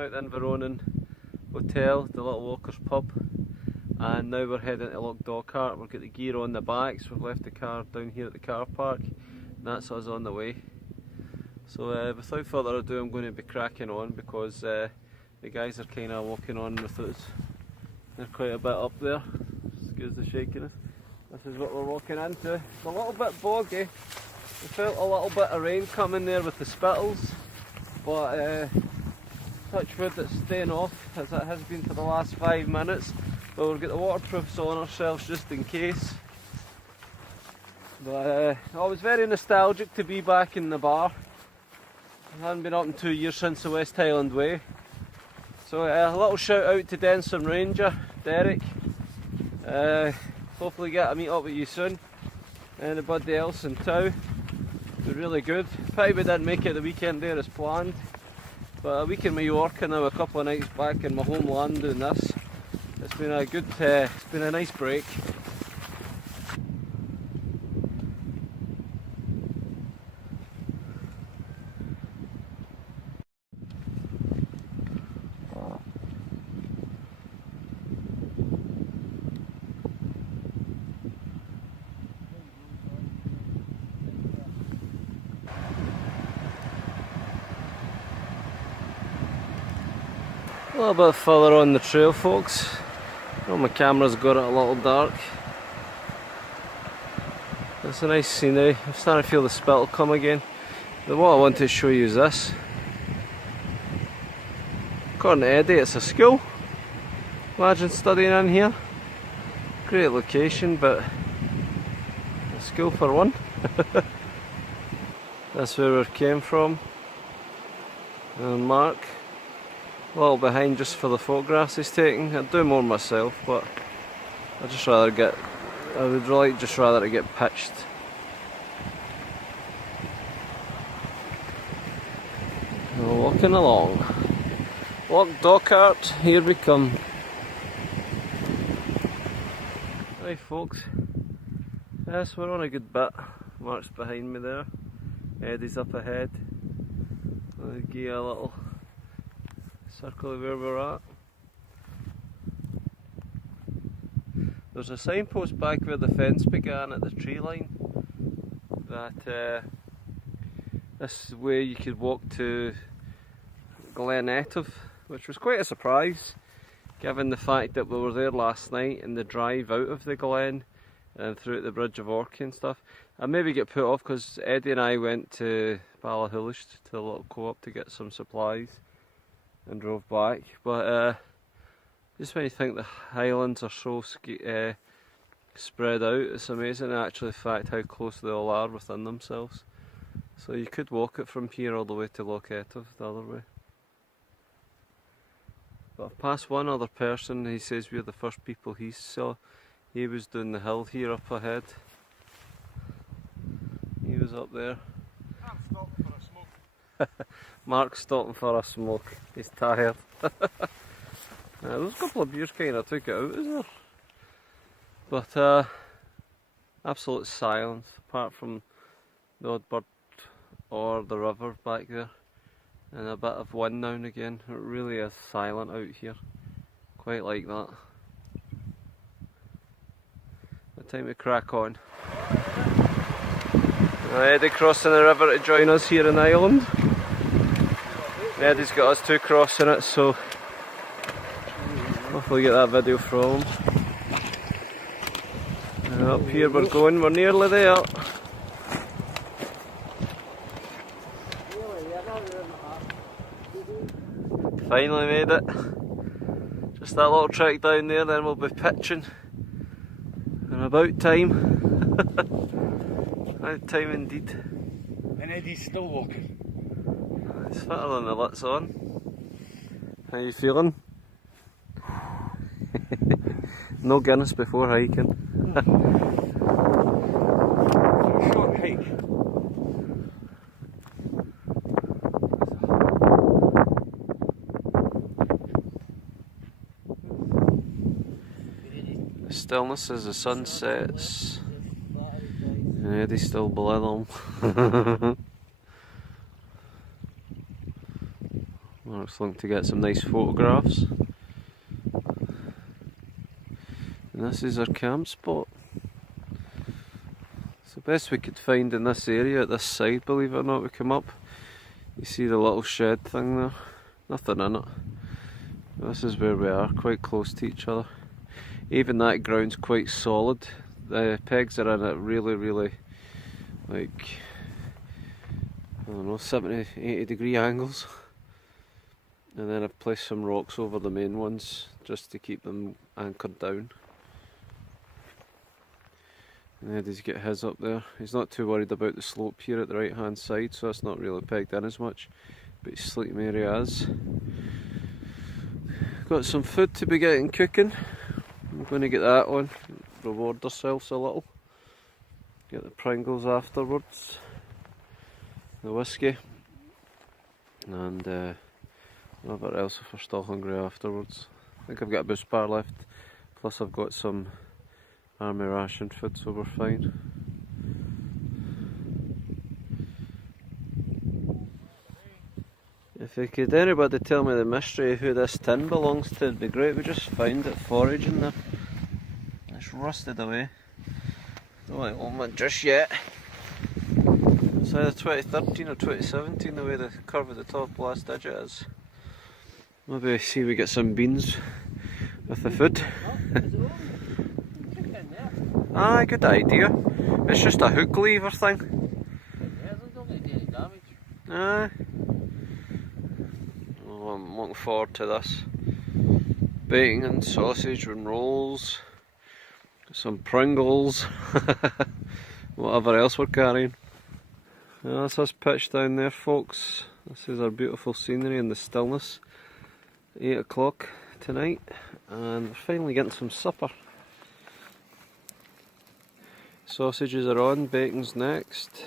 out the Inveronin Hotel, the Little Walkers pub, and now we're heading to Loch Dochard. We've got the gear on the back, so we've left the car down here at the car park, and that's us on the way. So without further ado, I'm going to be cracking on because the guys are kind of walking on with us. They're quite a bit up there, excuse the shakiness. This is what we're walking into. It's a little bit boggy. We felt a little bit of rain coming there with the spittles, but touch wood, it's staying off as it has been for the last 5 minutes. But we've got the waterproofs on ourselves just in case. But I was very nostalgic to be back in the bar. I hadn't been up in 2 years since the West Highland Way. So a little shout out to Denson Ranger, Derek. Hopefully get a meet up with you soon. Anybody else in tow? Be really good. Probably we didn't make it the weekend there as planned. But a week in Mallorca now, a couple of nights back in my homeland doing this. It's been a good, it's been a nice break. A little bit further on the trail, folks. Oh, my camera's got it a little dark. It's a nice scenery. I'm starting to feel the spittle come again. But what I want to show you is this. According to Eddie, it's a school. Imagine studying in here. Great location, but a school for one. That's where we came from. And Mark. A little behind just for the photographs he's taking. I'd do more myself, but I would really just rather to get pitched. We're walking along. Loch Dochard, here we come. Right folks, yes, we're on a good bit. Mark's behind me there, Eddie's up ahead. I'll give you a little circle of where we're at. There's a signpost back where the fence began at the tree line that this way you could walk to Glen Etive, which was quite a surprise given the fact that we were there last night and the drive out of the glen and through the bridge of Orchy and stuff. I maybe get put off because Eddie and I went to Ballachulish to the little co-op to get some supplies and drove back, but just when you think the Highlands are so spread out, it's amazing actually the fact how close they all are within themselves. So you could walk it from here all the way to Loch Etive the other way. But I've passed one other person. He says we're the first people he saw. He was doing the hill here up ahead. He was up there. I'm stopping for a smoke. Mark's stopping for a smoke. He's tired. There's a couple of beers kind of took it out, isn't there? But absolute silence apart from the odd bird or the river back there, and a bit of wind now and again. It really is silent out here. Quite like that. But time to crack on. Eddie crossing the river to join us here in Ireland. Eddie's got us two crossing it, so hopefully get that video from him. And up here we're going, we're nearly there. Finally made it. Just that little trek down there, then we'll be pitching. And about time. About time indeed. And Eddie's still walking. It's fitter than the lights on. How you feeling? No Guinness before hiking. A short hike. The stillness as the sun sets. And Eddie's still below them. Mark's looking to get some nice photographs. And this is our camp spot. It's the best we could find in this area at this side, believe it or not. We come up, you see the little shed thing there, nothing in it. This is where we are, quite close to each other. Even that ground's quite solid. The pegs are in at really like, I don't know, 70, 80 degree angles. And then I've placed some rocks over the main ones just to keep them anchored down. And Eddie's got his up there. He's not too worried about the slope here at the right hand side, so that's not really pegged in as much, but his sleeping area is. Got some food to be getting cooking. I'm going to get that on, reward ourselves a little. Get the Pringles afterwards, the whiskey, and whatever else if we're still hungry afterwards. I think I've got a boost bar left, plus I've got some army ration food, so we're fine. If anybody tell me the mystery of who this tin belongs to, it'd be great. We just found it foraging there. It's rusted away. Don't want to open it just yet. It's either 2013 or 2017 the way the curve at the top last digit is. Maybe see if we get some beans with the food. Aye, good idea. It's just a hook lever thing. Aye. Oh, I'm looking forward to this. Bacon and sausage and rolls. Some Pringles. Whatever else we're carrying. Yeah, that's us pitched down there, folks. This is our beautiful scenery and the stillness. 8 o'clock tonight, and we're finally getting some supper. Sausages are on, bacon's next.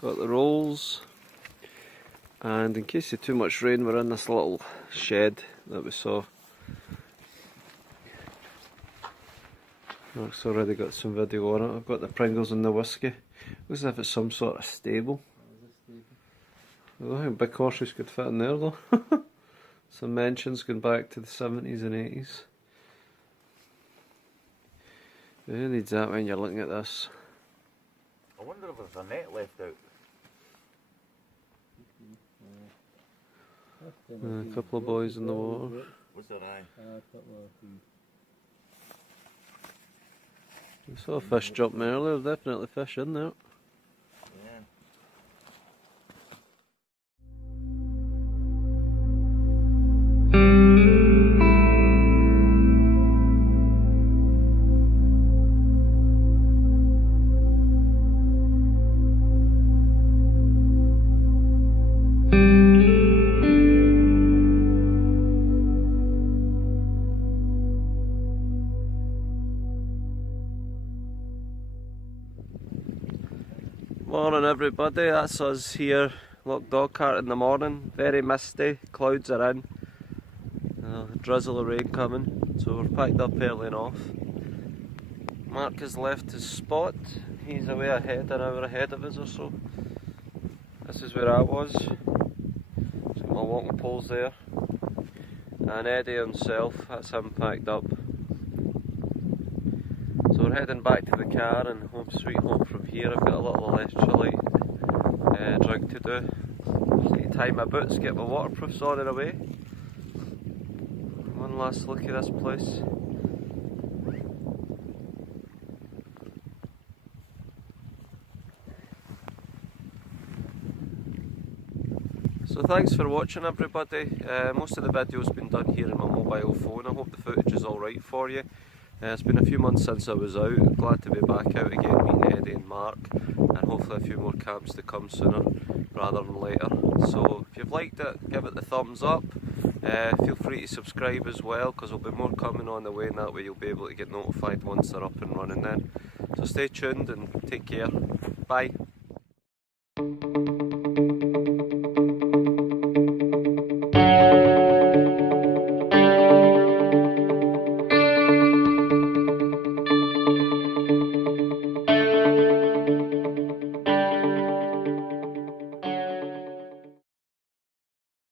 Got the rolls, and in case of too much rain, we're in this little shed that we saw. Mark's already got some video on it. I've got the Pringles and the whiskey. Looks as if it's some sort of stable. I don't think big horses could fit in there though. Some mentions going back to the 70s and 80s. Who needs that when you're looking at this? I wonder if there's a net left out. A couple of boys in the water. Was there I saw a fish jumping earlier, definitely fish in there. Yeah. Morning everybody, that's us here, Loch Dochard in the morning. Very misty, clouds are in, a drizzle of rain coming, so we're packed up early enough. Mark has left his spot, he's away ahead, an hour ahead of us or so. This is where I was, got my walking poles there, and Eddie himself, that's him packed up. So we're heading back to the car and home sweet home from here. I've got a little electrolyte drink to do. Just need to tie my boots, get my waterproofs on and away. One last look at this place. So thanks for watching everybody. Most of the video's been done here on my mobile phone. I hope the footage is alright for you. It's been a few months since I was out. Glad to be back out again meeting Eddie and Mark, and hopefully a few more camps to come sooner rather than later. So if you've liked it, give it the thumbs up. Feel free to subscribe as well, because there'll be more coming on the way, and that way you'll be able to get notified once they're up and running then. So stay tuned and take care. Bye.